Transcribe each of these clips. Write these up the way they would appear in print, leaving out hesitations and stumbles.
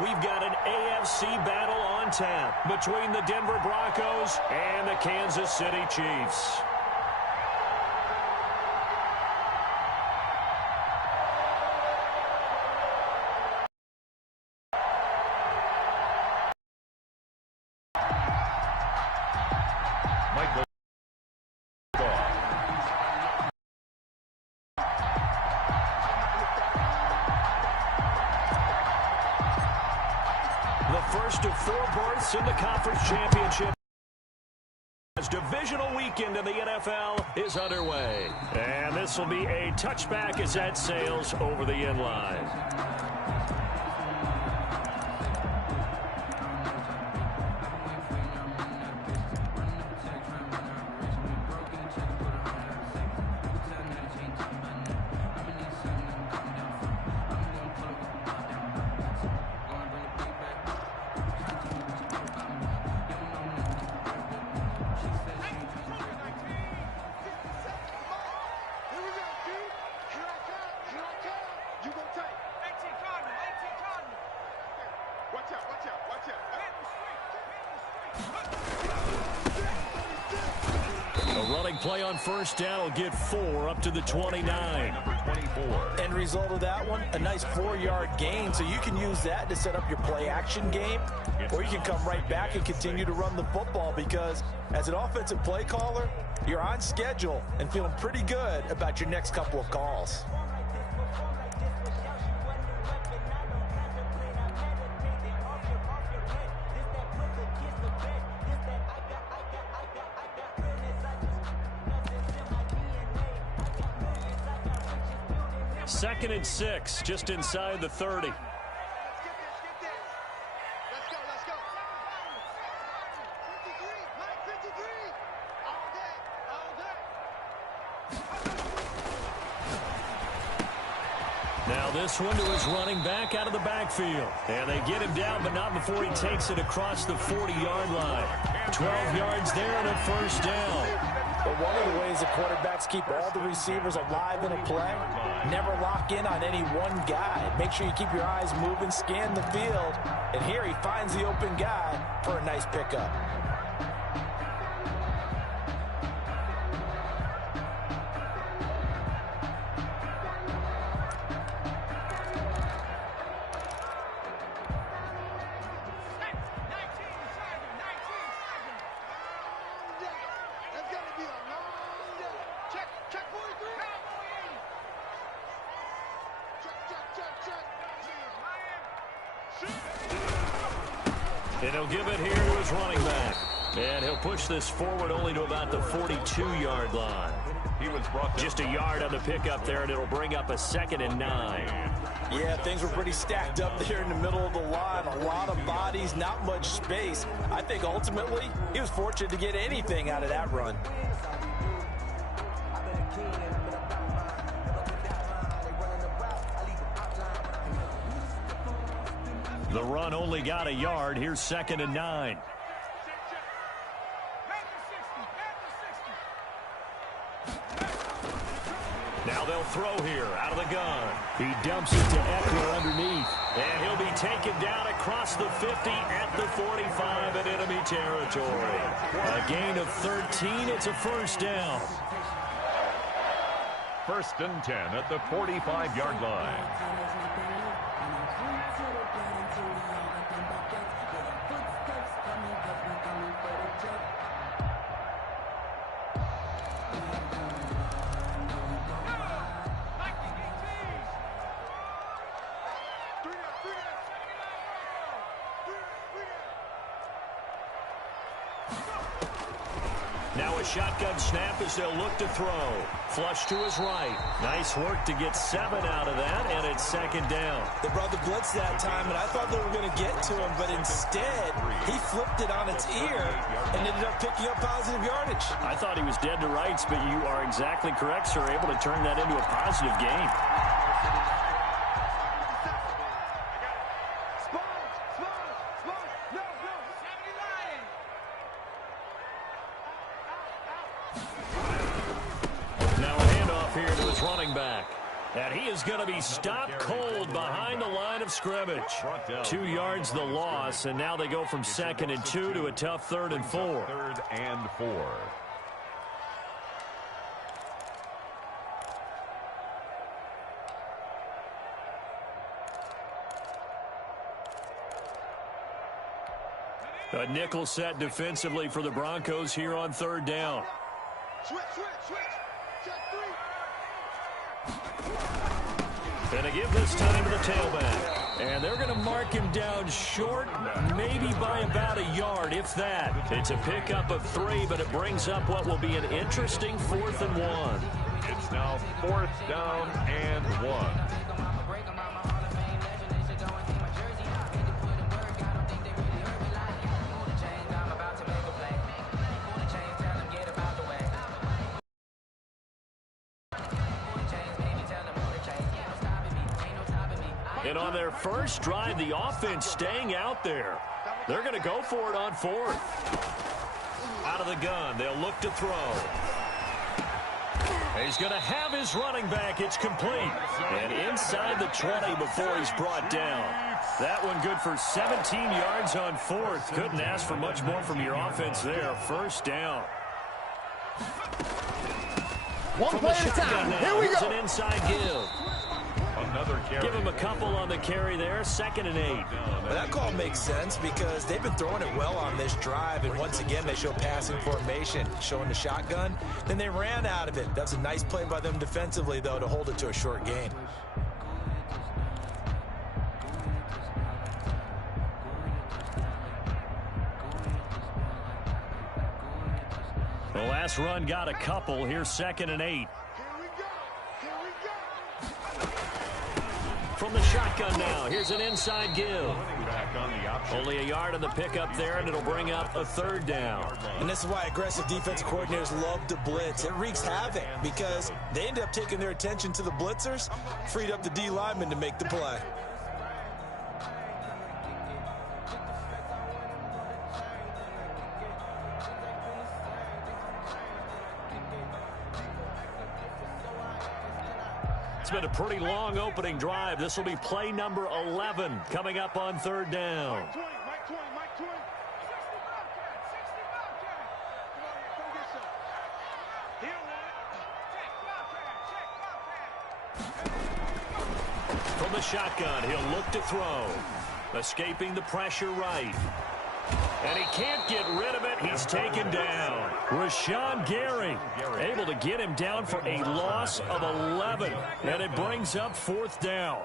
we've got an AFC battle on tap between the Denver Broncos and the Kansas City Chiefs. First of 4 berths in the conference championship as divisional weekend in the NFL is underway. And this will be a touchback as that sails over the end line. Play on first down will get 4 up to the 29. End result of that one, a nice 4-yard gain. So you can use that to set up your play action game, or you can come right back and continue to run the football, because as an offensive play caller, you're on schedule and feeling pretty good about your next couple of calls. Second and 6, just inside the 30. Now this one to his running back out of the backfield. And they get him down, but not before he takes it across the 40-yard line. 12 yards there and a first down. But one of the ways the quarterbacks keep all the receivers alive in a play, never lock in on any one guy. Make sure you keep your eyes moving, scan the field, and here he finds the open guy for a nice pickup. And he'll give it here to his running back. And he'll push this forward only to about the 42-yard line. He was just a yard on the pickup there, and it'll bring up a 2nd and 9. Yeah, things were pretty stacked up there in the middle of the line. A lot of bodies, not much space. I think ultimately he was fortunate to get anything out of that run. The run only got a yard. Here's 2nd and 9. Now they'll throw here out of the gun. He dumps it to Eckler underneath. And he'll be taken down across the 50 at the 45 in enemy territory. A gain of 13. It's a first down. 1st and 10 at the 45-yard line. Now a shotgun snap as they'll look to throw. Flush to his right. Nice work to get 7 out of that, and it's 2nd down. They brought the blitz that time, and I thought they were going to get to him, but instead he flipped it on its ear and ended up picking up positive yardage. I thought he was dead to rights, but you are exactly correct, sir. Able to turn that into a positive gain. And he is going to be stopped cold behind the line of scrimmage. 2 yards the loss, and now they go from 2nd and 2 to a tough 3rd and 4. 3rd and 4. A nickel set defensively for the Broncos here on 3rd down. Switch. Check 3. Going to give this time to the tailback. And they're going to mark him down short, maybe by about a yard, if that. It's a pickup of 3, but it brings up what will be an interesting 4th and 1. It's now 4th down and 1. And on their first drive, the offense staying out there. They're going to go for it on 4th. Out of the gun, they'll look to throw. He's going to have his running back. It's complete. And inside the 20 before he's brought down. That one good for 17 yards on 4th. Couldn't ask for much more from your offense there. 1st down. One play at a time. Here we go. An inside give. Another carry. Give him a couple on the carry there. 2nd and 8. Well, that call makes sense because they've been throwing it well on this drive, and once again they show passing formation, showing the shotgun. Then they ran out of it. That's a nice play by them defensively, though, to hold it to a short gain. The last run got a couple. Here's 2nd and 8. From the shotgun now. Here's an inside give. Only a yard on the pickup there, and it'll bring up a 3rd down. And this is why aggressive defensive coordinators love to blitz. It wreaks havoc because they end up taking their attention to the blitzers, freed up the D lineman to make the play. It's been a pretty long opening drive. This will be play number 11 coming up on 3rd down. From the shotgun, he'll look to throw. Escaping the pressure right. And he can't get rid of it. He's taken down. Rashawn Gary able to get him down for a loss of 11. And it brings up 4th down.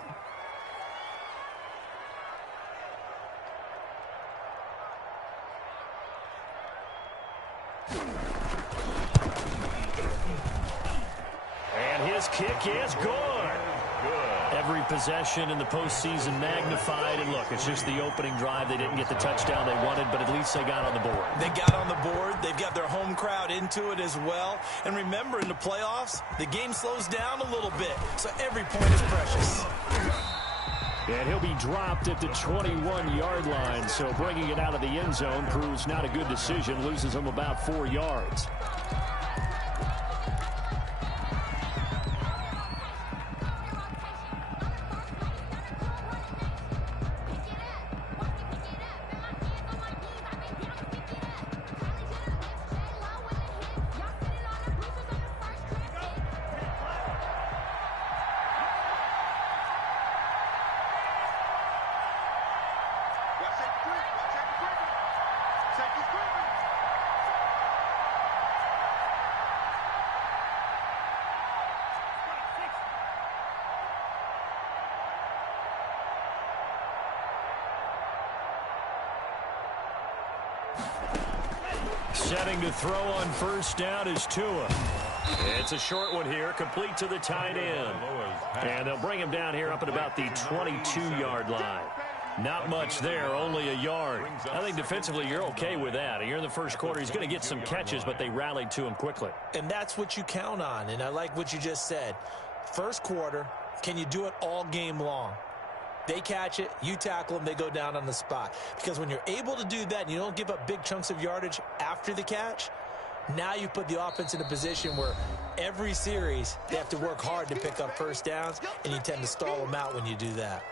And his kick is good. Every possession in the postseason magnified. And look, it's just the opening drive. They didn't get the touchdown they wanted, but at least they got on the board. They got on the board. They've got their home crowd into it as well. And remember, in the playoffs, the game slows down a little bit, so every point is precious. And he'll be dropped at the 21-yard line, so bringing it out of the end zone proves not a good decision. Loses him about 4 yards. Setting to throw on 1st down is Tua. It's a short one here, complete to the tight end. And they'll bring him down here up at about the 22-yard line. Not much there, only a yard. I think defensively you're okay with that. You're in the first quarter. He's going to get some catches, but they rallied to him quickly. And that's what you count on, and I like what you just said. First quarter, can you do it all game long? They catch it, you tackle them, they go down on the spot. Because when you're able to do that and you don't give up big chunks of yardage after the catch, Now you put the offense in a position where every series they have to work hard to pick up first downs, and you tend to stall them out when you do that.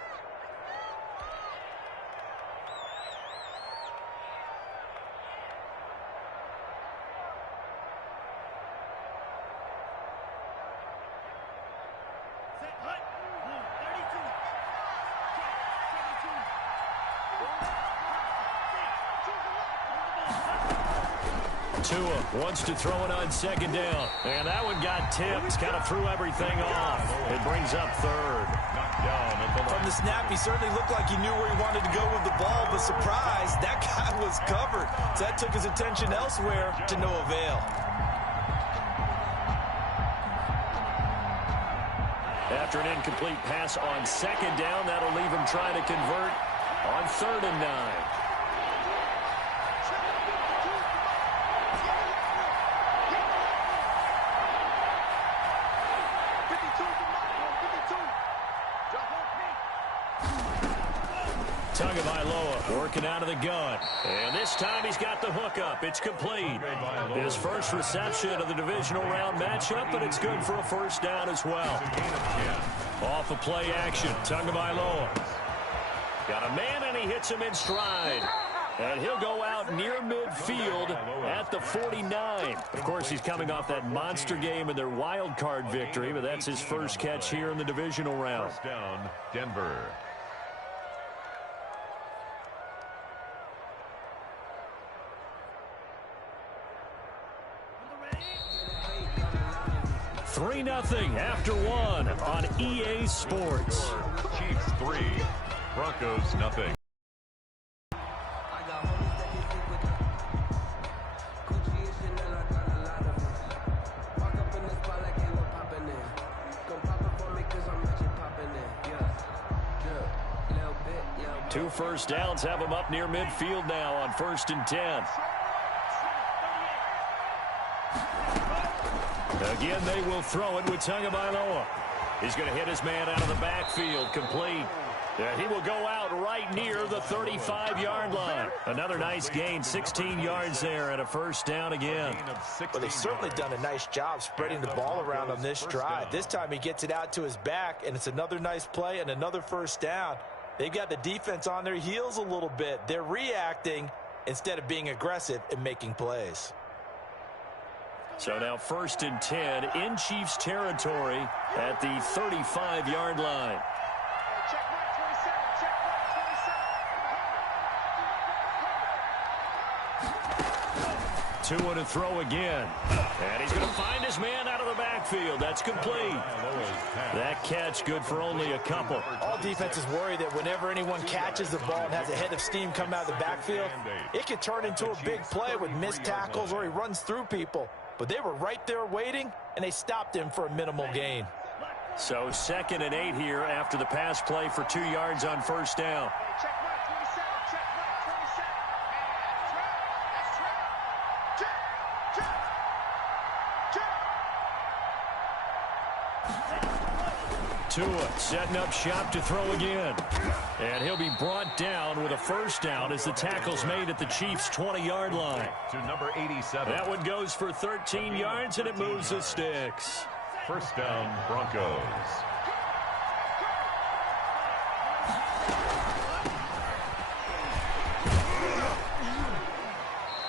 Tua wants to throw it on second down. And that one got tipped. Kind of threw everything off. It brings up third. From the snap, he certainly looked like he knew where he wanted to go with the ball, but surprise, that guy was covered. So that took his attention elsewhere to no avail. After an incomplete pass on second down, that'll leave him trying to convert on 3rd and 9. Tagovailoa working out of the gun. And this time he's got the hookup. It's complete. His first reception of the divisional round matchup, but it's good for a first down as well. Off of play action, Tagovailoa. Got a man, and he hits him in stride. And he'll go out near midfield at the 49. Of course, he's coming off that monster game in their wild card victory, but that's his first catch here in the divisional round. First down, Denver. Three 3-0 after one on EA Sports. Chiefs 3, Broncos 0. Two first downs have him up near midfield now on 1st and 10. Again, they will throw it with Tagovailoa. He's going to hit his man out of the backfield, complete. He will go out right near the 35-yard line. Another nice gain, 16 yards there, and a first down again. Well, they've certainly done a nice job spreading the ball around on this drive. This time he gets it out to his back, and it's another nice play and another first down. They've got the defense on their heels a little bit. They're reacting instead of being aggressive and making plays. So now 1st and 10 in Chiefs territory at the 35-yard line. Tua to throw again. And he's going to find his man out of the backfield. That's complete. That catch good for only a couple. All defenses worry that whenever anyone catches the ball and has a head of steam come out of the backfield, it could turn into a big play with missed tackles or he runs through people. But they were right there waiting, and they stopped him for a minimal gain. So 2nd and 8 here after the pass play for 2 yards on first down. Tua setting up shop to throw again. And he'll be brought down with a first down as the tackle's made at the Chiefs' 20-yard line. To number 87. That one goes for 13 yards, and it moves the sticks. First down, Broncos.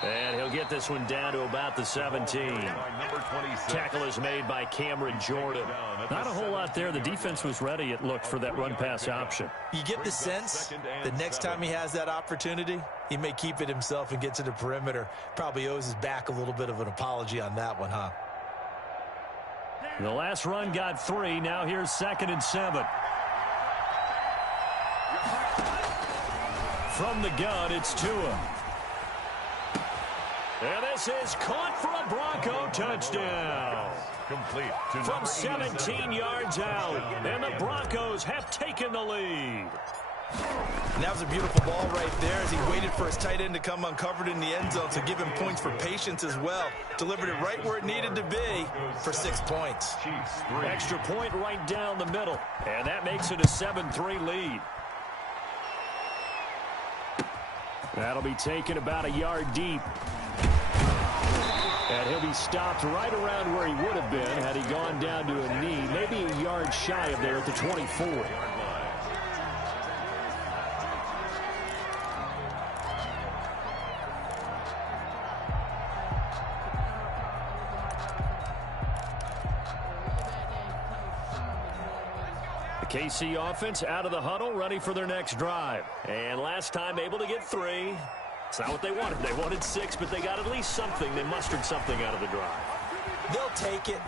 And he'll get this one down to about the 17. Tackle is made by Cameron Jordan. Not a whole lot there. The defense was ready, it looked, for that run-pass option. You get the sense the next time he has that opportunity, he may keep it himself and get to the perimeter. Probably owes his back a little bit of an apology on that one, huh? The last run got 3. Now here's 2nd and 7. From the gun, it's Tua. And this is caught for a Bronco touchdown. Complete to From 17 yards out. And the Broncos have taken the lead. And that was a beautiful ball right there as he waited for his tight end to come uncovered in the end zone to give him points for patience as well. Delivered it right where it needed to be for 6 points. Extra point right down the middle. And that makes it a 7-3 lead. That'll be taken about a yard deep. And he'll be stopped right around where he would have been had he gone down to a knee, maybe a yard shy of there at the 24. The KC offense out of the huddle, ready for their next drive. And last time able to get 3. It's not what they wanted. They wanted 6, but they got at least something. They mustered something out of the drive. They'll take it.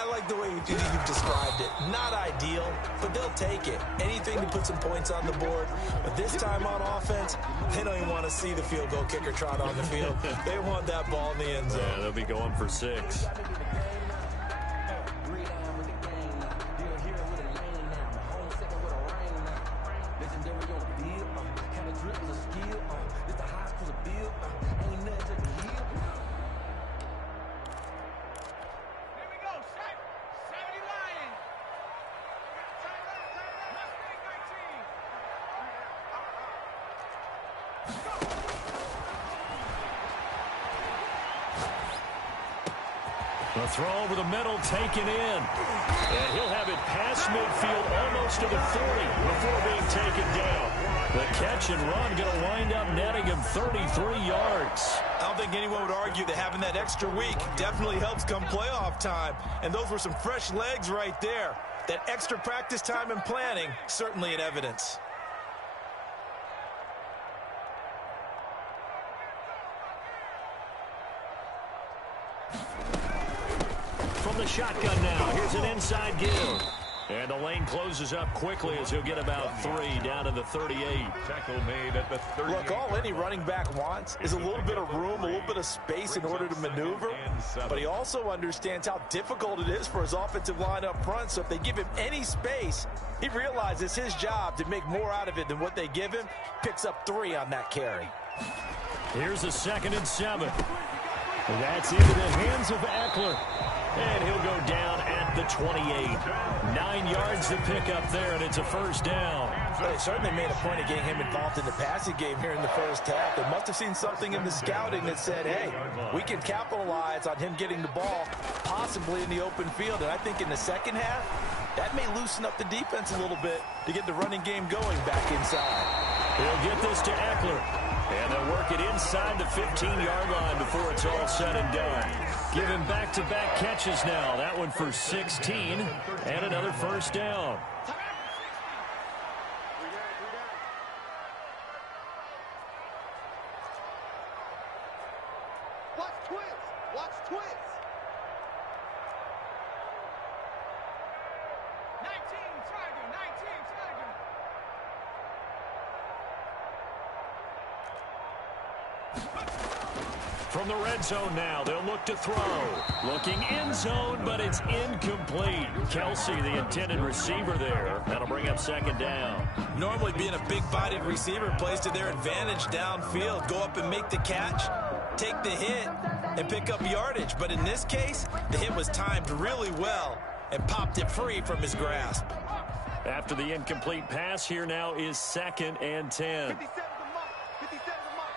I like the way you've described it. Not ideal, but they'll take it. Anything to put some points on the board. But this time on offense, they don't even want to see the field goal kicker trot on the field. They want that ball in the end zone. Yeah, they'll be going for 6. The throw over the middle taken in. And he'll have it past midfield almost to the 40 before being taken down. The catch and run going to wind up netting him 33 yards. I don't think anyone would argue that having that extra week definitely helps come playoff time. And those were some fresh legs right there. That extra practice time and planning, certainly in evidence. From the shotgun now, here's an inside give. And the lane closes up quickly as he'll get about 3 down to the 38. Tackle made at the 38. Look, all any running back wants is a little bit of room, a little bit of space in order to maneuver. But he also understands how difficult it is for his offensive line up front. So if they give him any space, he realizes his job to make more out of it than what they give him. Picks up 3 on that carry. Here's a 2nd and 7. That's into the hands of Eckler. And he'll go down at the 28. 9 yards to pick up there, and it's a first down. Well, they certainly made a point of getting him involved in the passing game here in the first half. They must have seen something in the scouting that said, hey, we can capitalize on him getting the ball, possibly in the open field. And I think in the second half, that may loosen up the defense a little bit to get the running game going back inside. He'll get this to Eckler. And they'll work it inside the 15-yard line before it's all said and done. Give him back-to-back catches now. That one for 16 and another first down. Watch twins. Watch twins. 19 Tiger. 19 Tiger. From the red zone now, they'll look to throw. Looking end zone, but it's incomplete. Kelsey, the intended receiver there. That'll bring up 2nd down. Normally being a big-bodied receiver plays to their advantage downfield. Go up and make the catch, take the hit, and pick up yardage. But in this case, the hit was timed really well and popped it free from his grasp. After the incomplete pass, here now is 2nd and 10. 57 the mark. 57 the mark.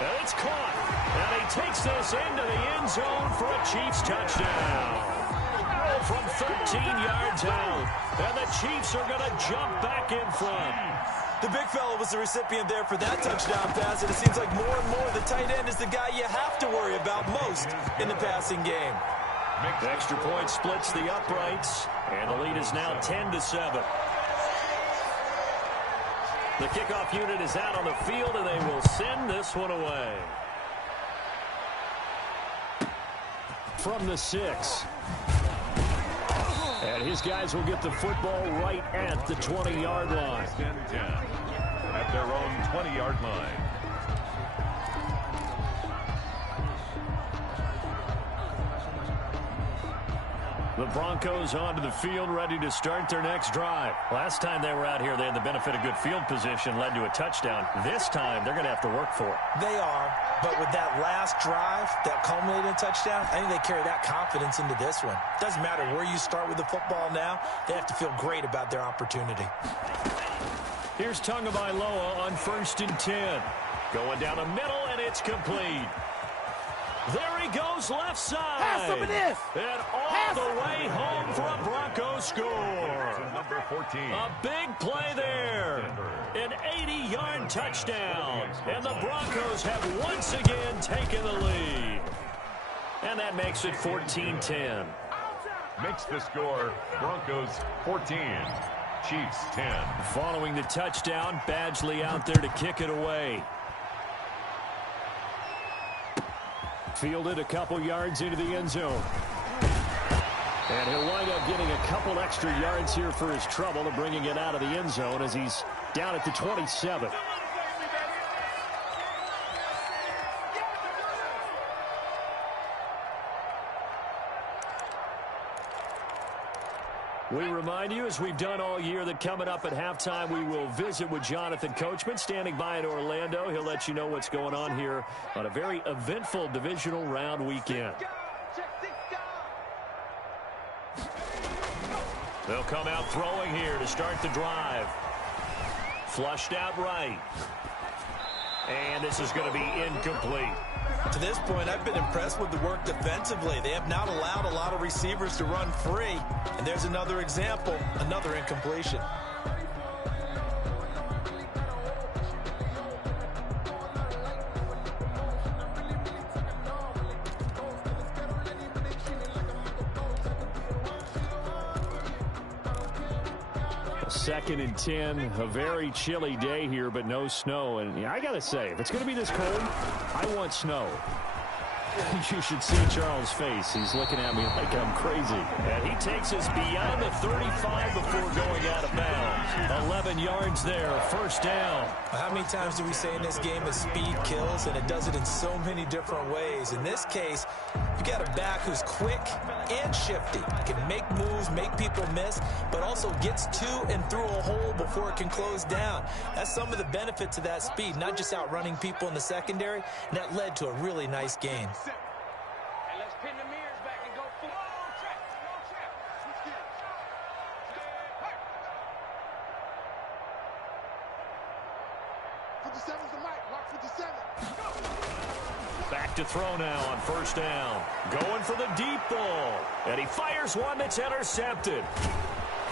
And it's caught. And he takes this into the end zone for a Chiefs touchdown. From 13 yards out. And the Chiefs are going to jump back in front. The big fella was the recipient there for that touchdown pass, and it seems like more and more the tight end is the guy you have to worry about most in the passing game. The extra point splits the uprights, and the lead is now 10-7. The kickoff unit is out on the field, and they will send this one away. From the 6. And his guys will get the football right at the 20-yard line. 10-10 at their own 20-yard line. The Broncos onto the field, ready to start their next drive. Last time they were out here, they had the benefit of good field position, led to a touchdown. This time, they're going to have to work for it. They are, but with that last drive, that culminating touchdown, I think they carry that confidence into this one. Doesn't matter where you start with the football now, they have to feel great about their opportunity. Here's Tagovailoa on 1st and 10. Going down the middle, and it's complete. There he goes left side. Have some of this. And all the way home for a Broncos score. Number 14. A big play there. An 80-yard touchdown. And the Broncos have once again taken the lead. And that makes it 14-10. Makes the score Broncos 14. Chiefs 10. Following the touchdown, Badgley out there to kick it away. Fielded a couple yards into the end zone. And he'll wind up getting a couple extra yards here for his trouble of bringing it out of the end zone as he's down at the 27. We remind you, as we've done all year, that coming up at halftime, we will visit with Jonathan Coachman, standing by in Orlando. He'll let you know what's going on here on a very eventful divisional round weekend. They'll come out throwing here to start the drive. Flushed out right. And this is going to be incomplete. To this point, I've been impressed with the work defensively. They have not allowed a lot of receivers to run free. And there's another example, another incompletion. Second and 10, a very chilly day here, but no snow. And yeah, I got to say, if it's going to be this cold, I want snow. You should see Charles' face. He's looking at me like I'm crazy. And he takes us beyond the 35 before going out of bounds. 11 yards there, first down. How many times do we say in this game that speed kills, and it does it in so many different ways? In this case, you got a back who's quick and shifty, can make moves, make people miss, but also gets to and through a hole before it can close down. That's some of the benefits of that speed, not just outrunning people in the secondary, and that led to a really nice game. And let's pin the mirrors back and go full check. Hey. 57's the mic. Mark 57. Back to throw now on first down. Going for the deep ball. And he fires one that's intercepted.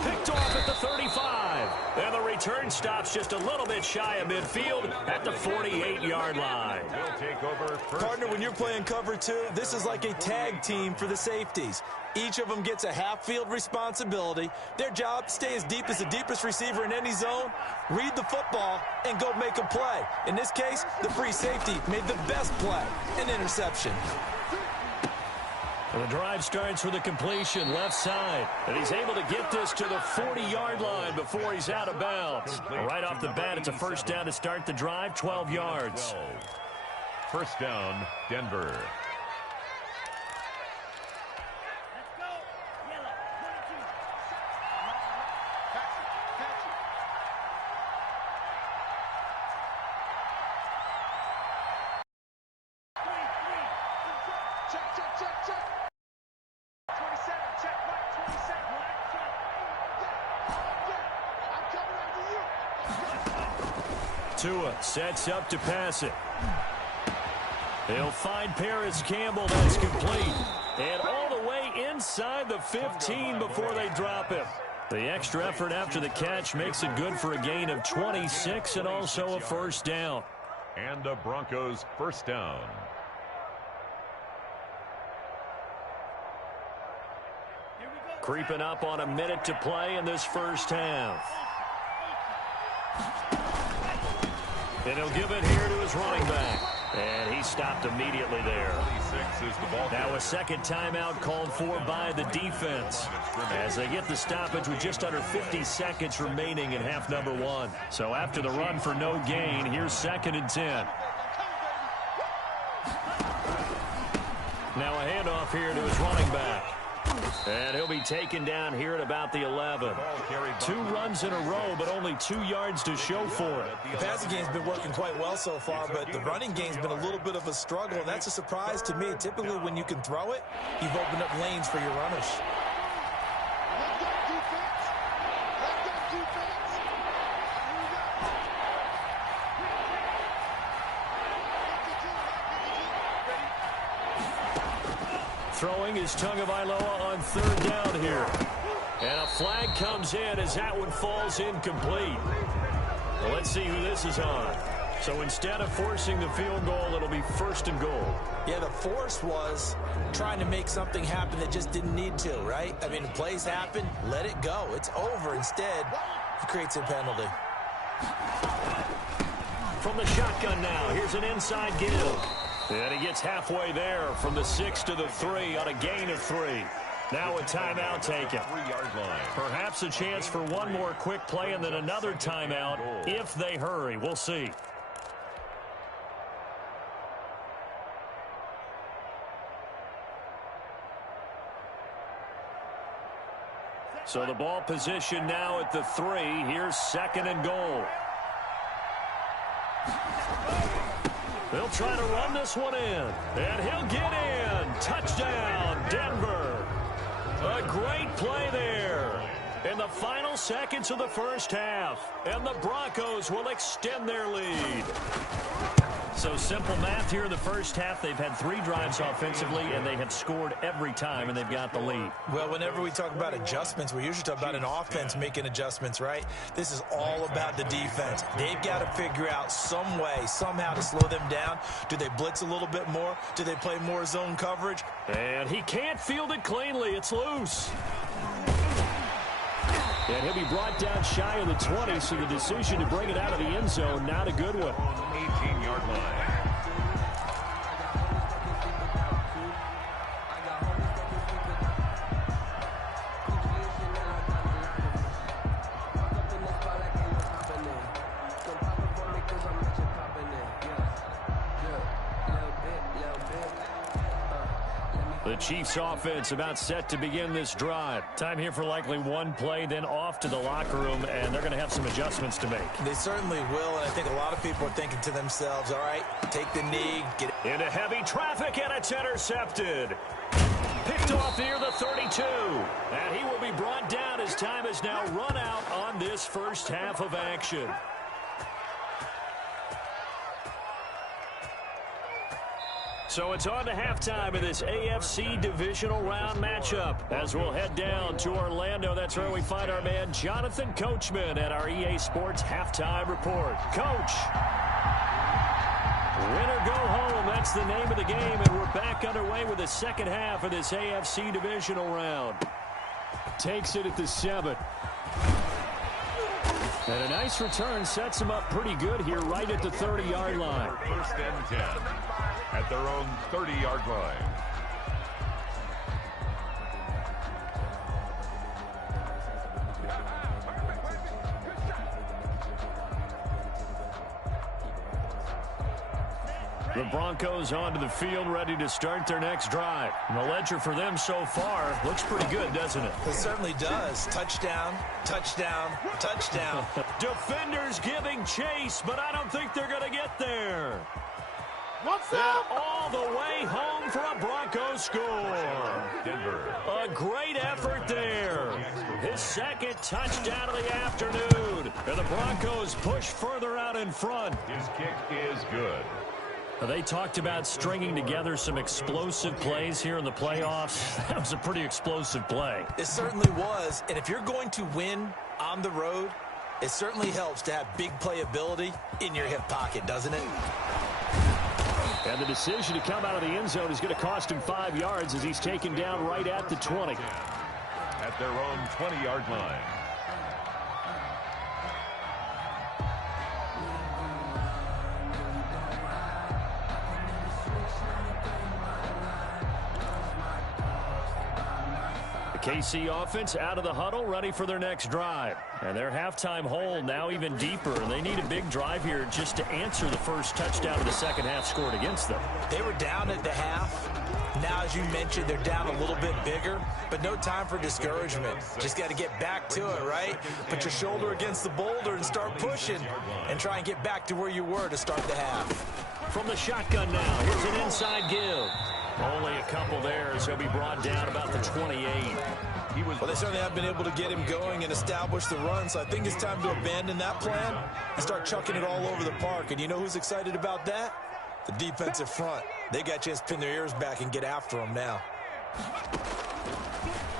Picked off at the 35. And the return stops just a little bit shy of midfield at the 48-yard line. We'll take over first. Partner, when you're playing cover two, this is like a tag team for the safeties. Each of them gets a half-field responsibility. Their job, stay as deep as the deepest receiver in any zone, read the football, and go make a play. In this case, the free safety made the best play, an interception. The drive starts with a completion left side, and he's able to get this to the 40-yard line before he's out of bounds. Right off the bat, it's a first down to start the drive, 12 yards. First down, Denver. Tua sets up to pass it. They'll find Paris Campbell. That's complete. And all the way inside the 15 before they drop him. The extra effort after the catch makes it good for a gain of 26 and also a first down. And the Broncos first down. Creeping up on a minute to play in this first half. And he'll give it here to his running back. And he stopped immediately there. 26 is the ball. Now a second timeout called for by the defense as they get the stoppage with just under 50 seconds remaining in half number one. So after the run for no gain, here's second and 10. Now a handoff here to his running back. And he'll be taken down here at about the 11. 2 runs in a row, but only 2 yards to show for it. The passing game's been working quite well so far, but the running game's been a little bit of a struggle, and that's a surprise to me. Typically, when you can throw it, you've opened up lanes for your runners. throwing is Tagovailoa on third down here. And a flag comes in as that one falls incomplete. Well, let's see who this is on. So instead of forcing the field goal, it'll be 1st and goal. Yeah, the force was trying to make something happen that just didn't need to, right? I mean, plays happen, let it go. It's over. Instead, it creates a penalty. From the shotgun now, here's an inside give. And he gets halfway there from the 6 to the 3 on a gain of 3. Now a timeout taken. 3-yard line. Perhaps a chance for one more quick play and then another timeout if they hurry. We'll see. So the ball position now at the 3. Here's 2nd and goal. They'll try to run this one in. And he'll get in. Touchdown, Denver. A great play there in the final seconds of the first half. And the Broncos will extend their lead. So simple math here in the first half. They've had 3 drives offensively, and they have scored every time, and they've got the lead. Well, whenever we talk about adjustments, we usually talk about an offense making adjustments, right? This is all about the defense. They've got to figure out some way, somehow to slow them down. Do they blitz a little bit more? Do they play more zone coverage? And he can't field it cleanly. It's loose. And he'll be brought down shy of the 20, so the decision to bring it out of the end zone, not a good one. 18-yard line. The Chiefs offense about set to begin this drive. Time here for likely one play, then off to the locker room, and they're going to have some adjustments to make. They certainly will, and I think a lot of people are thinking to themselves, all right, take the knee, get it. Into heavy traffic, and it's intercepted. Picked off near the 32. And he will be brought down as time has now run out on this first half of action. So it's on to halftime of this AFC divisional round matchup. As we'll head down to Orlando, that's where we find our man Jonathan Coachman at our EA Sports Halftime Report. Coach, win or go home, that's the name of the game, and we're back underway with the second half of this AFC divisional round. Takes it at the 7. And a nice return sets him up pretty good here right at the 30-yard line. 1st and 10 at their own 30-yard line. The Broncos onto the field, ready to start their next drive. And the ledger for them so far looks pretty good, doesn't it? It certainly does. Touchdown, touchdown, touchdown. Defenders giving chase, but I don't think they're going to get there. What's And up? all the way home for a Broncos score. Denver. A great effort there. His second touchdown of the afternoon. And the Broncos push further out in front. His kick is good. They talked about stringing together some explosive plays here in the playoffs. That was a pretty explosive play. It certainly was, and if you're going to win on the road, it certainly helps to have big playability in your hip pocket, doesn't it? And the decision to come out of the end zone is going to cost him 5 yards as he's taken down right at the 20. At their own 20-yard line. KC offense out of the huddle, ready for their next drive. And their halftime hole now even deeper, and they need a big drive here just to answer the first touchdown of the second half scored against them. They were down at the half. Now, as you mentioned, they're down a little bit bigger, but no time for discouragement. Just got to get back to it, right? Put your shoulder against the boulder and start pushing and try and get back to where you were to start the half. From the shotgun now, here's an inside give. Only a couple there, so he'll be brought down about the 28. Well, they certainly have been able to get him going and establish the run, so I think it's time to abandon that plan and start chucking it all over the park. And you know who's excited about that? The defensive front. They got a chance to pin their ears back and get after him now.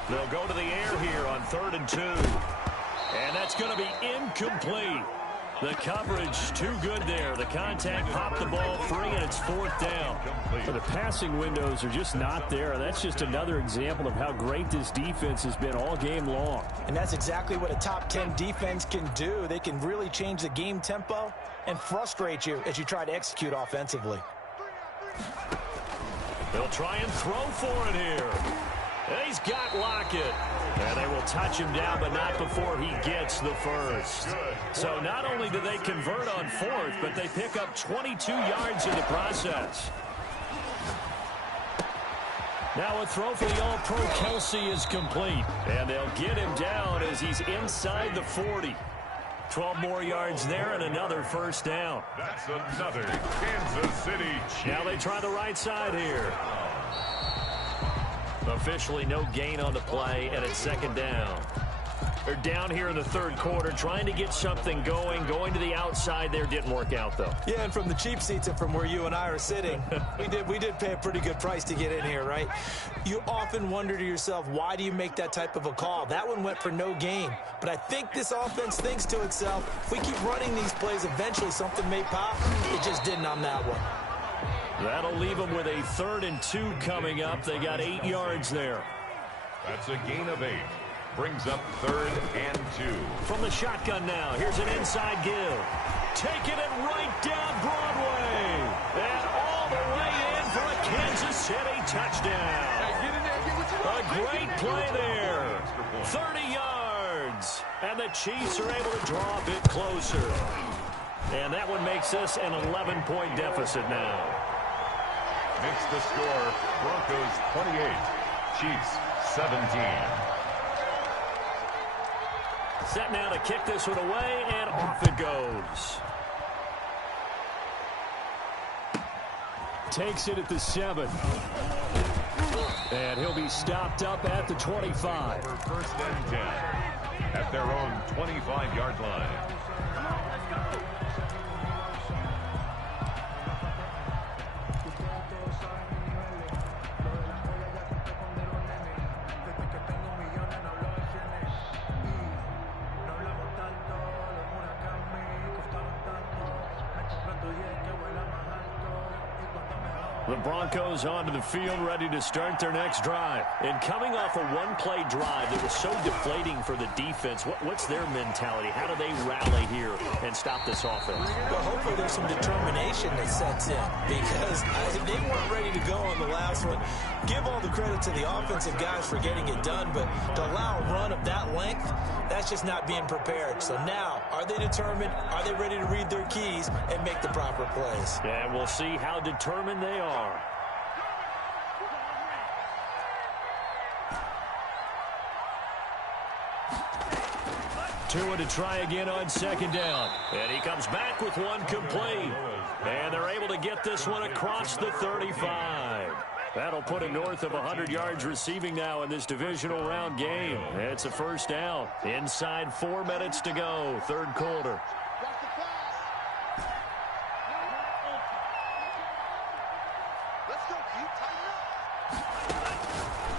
They'll go to the air here on 3rd and 2. And that's going to be incomplete. The coverage too good there. The contact popped the ball free, and it's 4th down. So the passing windows are just not there. That's just another example of how great this defense has been all game long. And that's exactly what a top 10 defense can do. They can really change the game tempo and frustrate you as you try to execute offensively. They'll try and throw for it here. He's got Lockett. And they will touch him down, but not before he gets the first. So not only do they convert on 4th, but they pick up 22 yards in the process. Now a throw for the All-Pro Kelce is complete. And they'll get him down as he's inside the 40. 12 more yards there and another first down. That's another Kansas City Chiefs. Now they try the right side here. Officially no gain on the play, and it's 2nd down. They're down here in the 3rd quarter, trying to get something going to the outside there. Didn't work out, though. Yeah, and from the cheap seats and from where you and I are sitting, we did pay a pretty good price to get in here, right? You often wonder to yourself, why do you make that type of a call? That one went for no gain. But I think this offense thinks to itself, if we keep running these plays, eventually something may pop. It just didn't on that one. That'll leave them with a 3rd and 2 coming up. They got 8 yards there. That's a gain of 8. Brings up 3rd and 2. From the shotgun now, here's an inside give. Taking it right down Broadway. And all the way in for a Kansas City touchdown. A great play there. 30 yards. And the Chiefs are able to draw a bit closer. And that one makes this an 11-point deficit now. Makes the score Broncos 28, Chiefs 17. Set now to kick this one away, and off it goes. Takes it at the 7. And he'll be stopped up at the 25. For 1st and 10 at their own 25-yard line. The Broncos onto the field, ready to start their next drive. And coming off a one-play drive that was so deflating for the defense, what's their mentality? How do they rally here and stop this offense? Well, hopefully there's some determination that sets in, because they weren't ready to go on the last one. Give all the credit to the offensive guys for getting it done, but to allow a run of that length, that's just not being prepared. So now, are they determined? Are they ready to read their keys and make the proper plays? And we'll see how determined they are. Tua to try again on 2nd down. And he comes back with one complete. And they're able to get this one across the 35. That'll put him north of 100 yards receiving now in this divisional round game. It's a first down. Inside 4 minutes to go, 3rd quarter.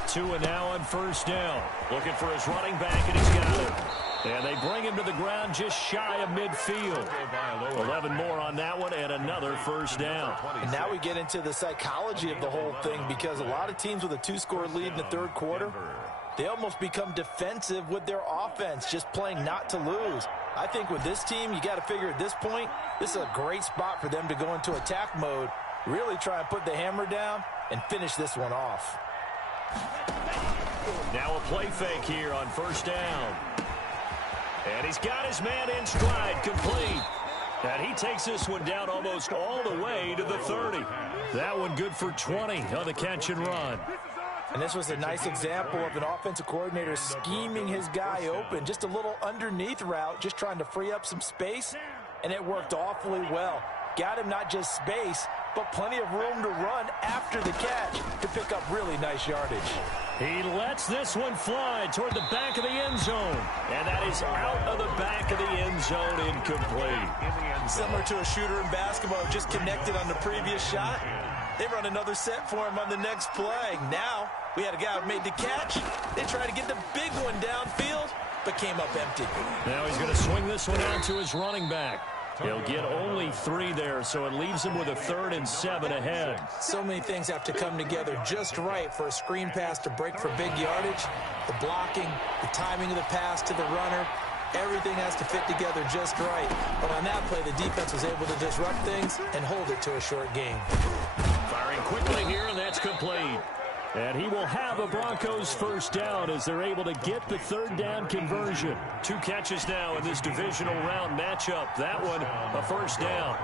Tua now on 1st down. Looking for his running back, and he's got it. And they bring him to the ground just shy of midfield. 11 more on that one, and another first down. And now we get into the psychology of the whole thing, because a lot of teams with a 2-score lead in the 3rd quarter, they almost become defensive with their offense, just playing not to lose. I think with this team, you got to figure at this point, this is a great spot for them to go into attack mode, really try and put the hammer down and finish this one off. Now a play fake here on 1st down. And he's got his man in stride, complete. And he takes this one down almost all the way to the 30. That one good for 20 on the catch and run. And this was a nice example of an offensive coordinator scheming his guy open. Just a little underneath route, just trying to free up some space. And it worked awfully well. Got him not just space, but plenty of room to run after the catch to pick up really nice yardage. He lets this one fly toward the back of the end zone. And that is out of the back of the end zone, incomplete. Similar to a shooter in basketball, just connected on the previous shot. They run another set for him on the next play. Now, we had a guy who made the catch. They tried to get the big one downfield, but came up empty. Now he's going to swing this one out to his running back. He'll get only 3 there, so it leaves him with a 3rd and 7 ahead. So many things have to come together just right for a screen pass to break for big yardage. The blocking, the timing of the pass to the runner, everything has to fit together just right. But on that play, the defense was able to disrupt things and hold it to a short gain. Firing quickly here, and that's complete. And he will have a Broncos first down as they're able to get the 3rd down conversion. 2 catches now in this divisional round matchup. That one, a first down.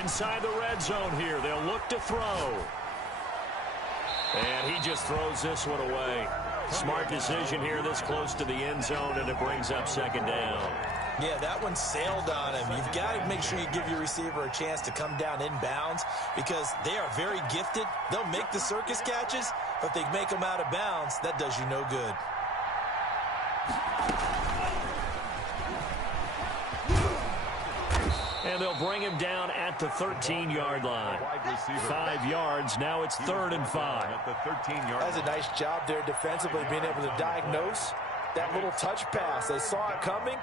Inside the red zone here, they'll look to throw. And he just throws this one away. Smart decision here this close to the end zone, and it brings up 2nd down. Yeah, that one sailed on him. You've got to make sure you give your receiver a chance to come down inbounds because they are very gifted. They'll make the circus catches, but if they make them out of bounds, that does you no good. And they'll bring him down at the 13-yard line. 5 yards. Now it's 3rd and 5. At the 13-yard. That's a nice job there defensively, being able to diagnose that little touch pass. They saw it coming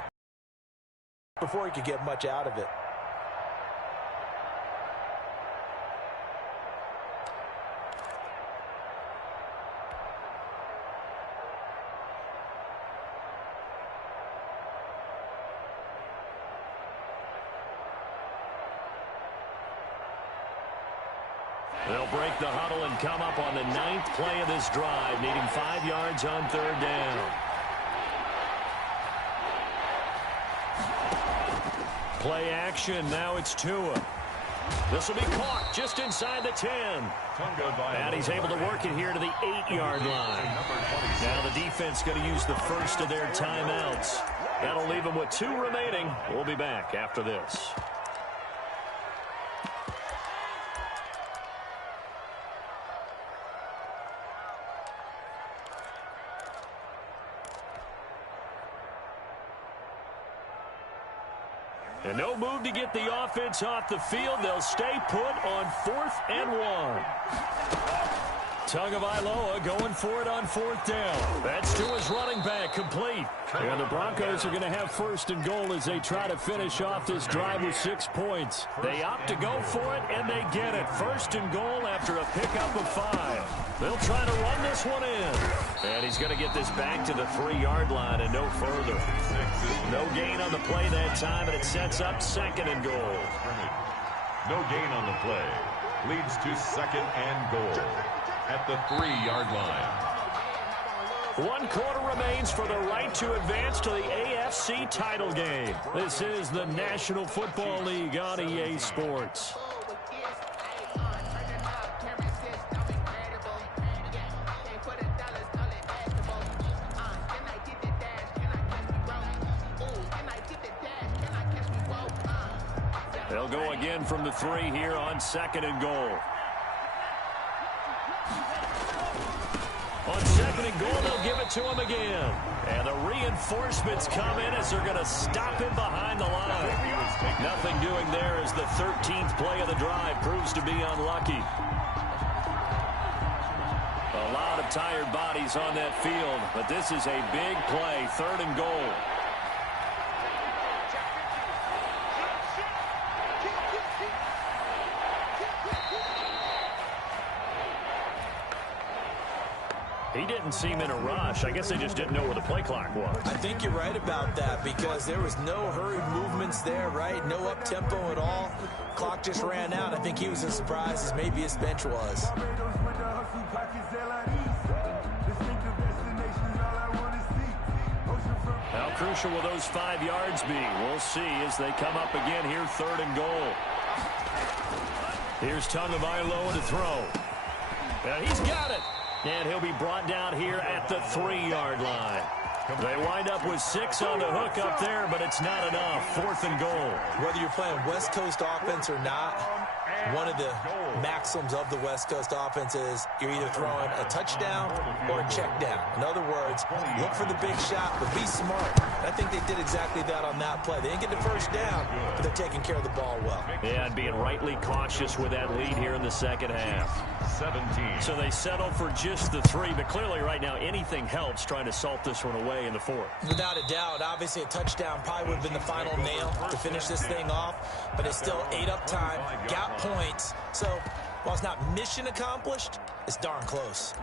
before he could get much out of it. They'll break the huddle and come up on the 9th play of this drive, needing 5 yards on 3rd down. Play action. Now it's Tua. This will be caught just inside the 10. And he's able to work it here to the 8-yard line. Now the defense going to use the first of their timeouts. That'll leave them with 2 remaining. We'll be back after this. And no move to get the offense off the field. They'll stay put on 4th and 1. Tagovailoa going for it on 4th down. That's to his running back, complete. And the Broncos are going to have 1st and goal as they try to finish off this drive with 6 points. They opt to go for it, and they get it. 1st and goal after a pickup of 5. They'll try to run this one in. And he's going to get this back to the 3-yard line and no further. No gain on the play that time, and it sets up 2nd and goal. No gain on the play. Leads to 2nd and goal at the 3-yard line. 1 quarter remains for the right to advance to the AFC title game. This is the National Football League on EA Sports. They'll go again from the 3 here on 2nd and goal. On 2nd and goal, they'll give it to him again. And the reinforcements come in as they're going to stop him behind the line. Nothing doing there as the 13th play of the drive proves to be unlucky. A lot of tired bodies on that field, but this is a big play, 3rd and goal. He didn't seem in a rush. I guess they just didn't know where the play clock was. I think you're right about that because there was no hurried movements there, right? No up-tempo at all. Clock just ran out. I think he was as surprised as maybe his bench was. How crucial will those 5 yards be? We'll see as they come up again here, 3rd and goal. Here's Tagovailoa to throw. And he's got it. And he'll be brought down here at the 3-yard line. They wind up with 6 on the hook up there, but it's not enough. 4th and goal. Whether you're playing West Coast offense or not, one of the maxims of the West Coast offense is you're either throwing a touchdown or a check down. In other words, look for the big shot, but be smart. I think they did exactly that on that play. They didn't get the first down, but they're taking care of the ball well. Yeah, and being rightly cautious with that lead here in the second half. 17. So they settle for just the 3, but clearly right now anything helps trying to salt this one away in the 4th. Without a doubt, obviously a touchdown probably would have been the final nail to finish this thing off, but it's still ate up time, got points. So while it's not mission accomplished, it's darn close.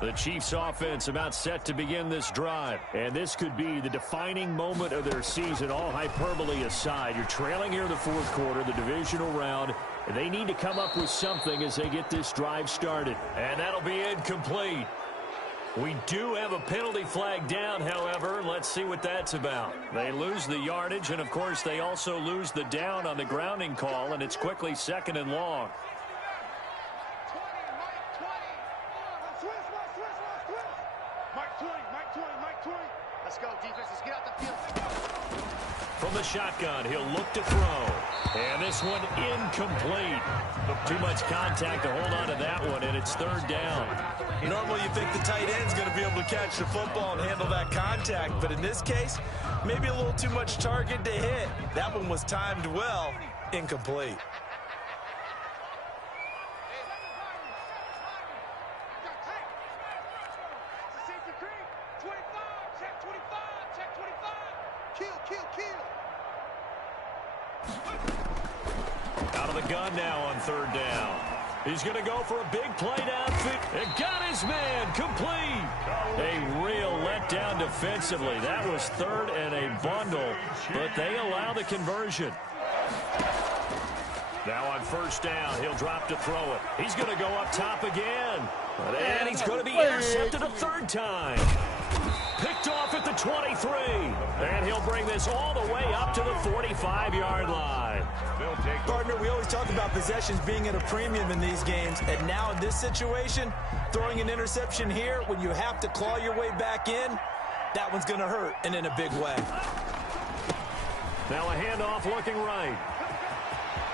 The Chiefs offense about set to begin this drive. And this could be the defining moment of their season, all hyperbole aside. You're trailing here in the 4th quarter, the divisional round. And they need to come up with something as they get this drive started. And that'll be incomplete. We do have a penalty flag down, however. Let's see what that's about. They lose the yardage, and, of course, they also lose the down on the grounding call, and it's quickly 2nd and long. From the shotgun, he'll look to throw. And this one incomplete. Too much contact to hold on to that one, and it's 3rd down. Normally you think the tight end's going to be able to catch the football and handle that contact, but in this case, maybe a little too much target to hit. That one was timed well, incomplete. Out of the gun now on 3rd down. He's going to go for a big play downfield. It got his man complete. A real letdown defensively. That was 3rd and a bundle, but they allow the conversion. Now on 1st down, he'll drop to throw it. He's going to go up top again. And he's going to be intercepted a 3rd time. Picked off at the 23. And he'll bring this all the way up to the 45-yard line. Partner, we always talk about possessions being at a premium in these games. And now in this situation, throwing an interception here when you have to claw your way back in, that one's going to hurt, and in a big way. Now a handoff looking right.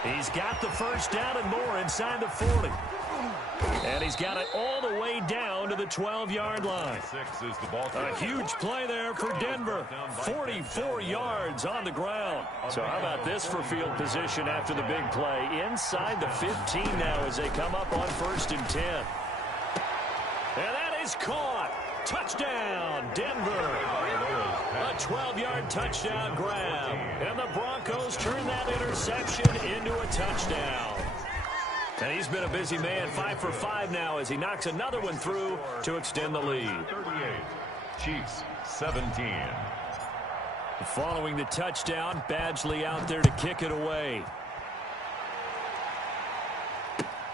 He's got the 1st down and more inside the 40. And he's got it all the way down to the 12-yard line. A huge play there for Denver. 44 yards on the ground. So how about this for field position after the big play? Inside the 15 now as they come up on 1st and 10. And that is caught. Touchdown, Denver. A 12-yard touchdown grab. And the Broncos turn that interception into a touchdown. And he's been a busy man, 5 for 5 now as he knocks another one through to extend the lead. 38, Chiefs 17. Following the touchdown, Badgley out there to kick it away.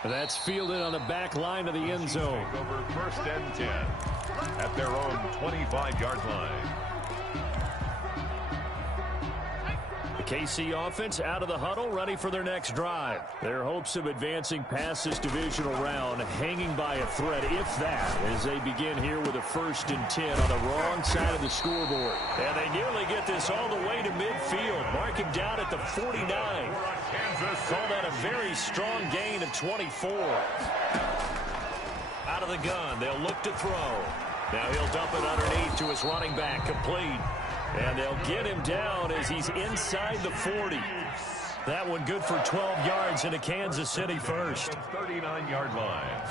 That's fielded on the back line of the end zone. Over 1st and 10 at their own 25-yard line. KC offense out of the huddle, ready for their next drive. Their hopes of advancing past this divisional round hanging by a thread, if that, as they begin here with a 1st and 10 on the wrong side of the scoreboard. And they nearly get this all the way to midfield, marking down at the 49. Call that a very strong gain of 24. Out of the gun, they'll look to throw. Now he'll dump it underneath to his running back, complete. And they'll get him down as he's inside the 40. That one good for 12 yards into Kansas City 1st. 39-yard line.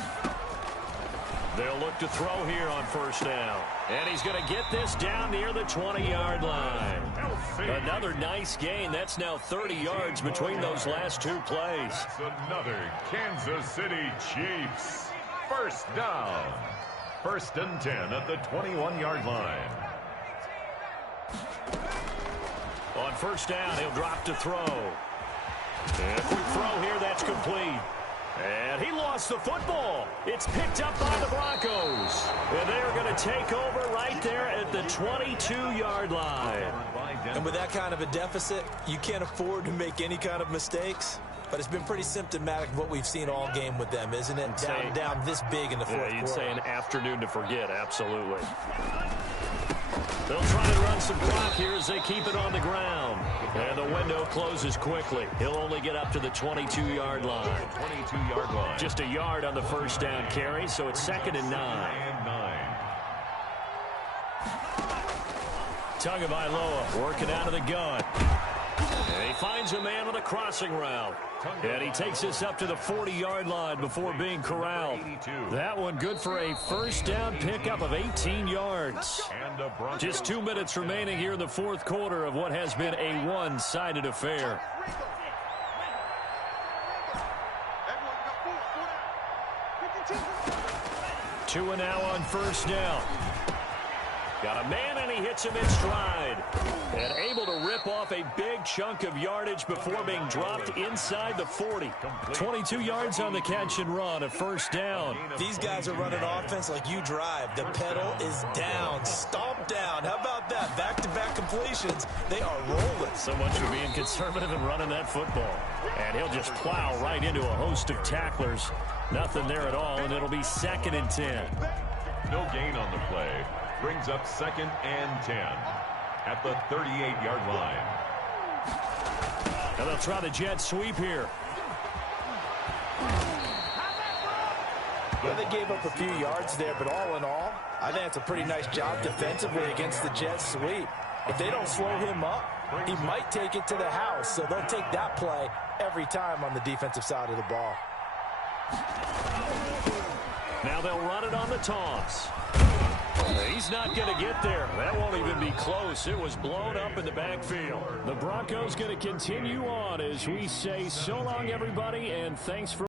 They'll look to throw here on 1st down. And he's going to get this down near the 20-yard line. Another nice gain. That's now 30 yards between those last 2 plays. Another Kansas City Chiefs. 1st down. 1st and 10 at the 21-yard line. On 1st down, he'll drop to throw. And a quick throw here, that's complete. And he lost the football. It's picked up by the Broncos. And they're going to take over right there at the 22-yard line. And with that kind of a deficit, you can't afford to make any kind of mistakes. But it's been pretty symptomatic of what we've seen all game with them, isn't it? Down this big in the 4th quarter. You'd say an afternoon to forget, absolutely. They'll try to run some clock here as they keep it on the ground. And the window closes quickly. He'll only get up to the 22-yard line. 22-yard line. Just a yard on the 1st down carry, so it's 2nd and 9. Tagovailoa working out of the gun. And he finds a man on a crossing route. And he takes this up to the 40-yard line before being corralled. That one good for a first down pickup of 18 yards. Just 2 minutes remaining here in the fourth quarter of what has been a one-sided affair. Tua now on first down. Got a man, and he hits him in stride. And able to rip off a big chunk of yardage before being dropped inside the 40. 22 yards on the catch and run, a first down. These guys are running offense like you drive. The pedal is down, stomp down. How about that? Back-to-back completions. They are rolling. So much for being conservative and running that football. And he'll just plow right into a host of tacklers. Nothing there at all, and it'll be 2nd and 10. No gain on the play. Brings up 2nd and 10 at the 38-yard line. And they'll try the jet sweep here. Well, they gave up a few yards there, but all in all, I think it's a pretty nice job defensively against the jet sweep. If they don't slow him up, he might take it to the house, so they'll take that play every time on the defensive side of the ball. Now they'll run it on the toss. He's not going to get there. That won't even be close. It was blown up in the backfield. The Broncos going to continue on as we say so long, everybody, and thanks for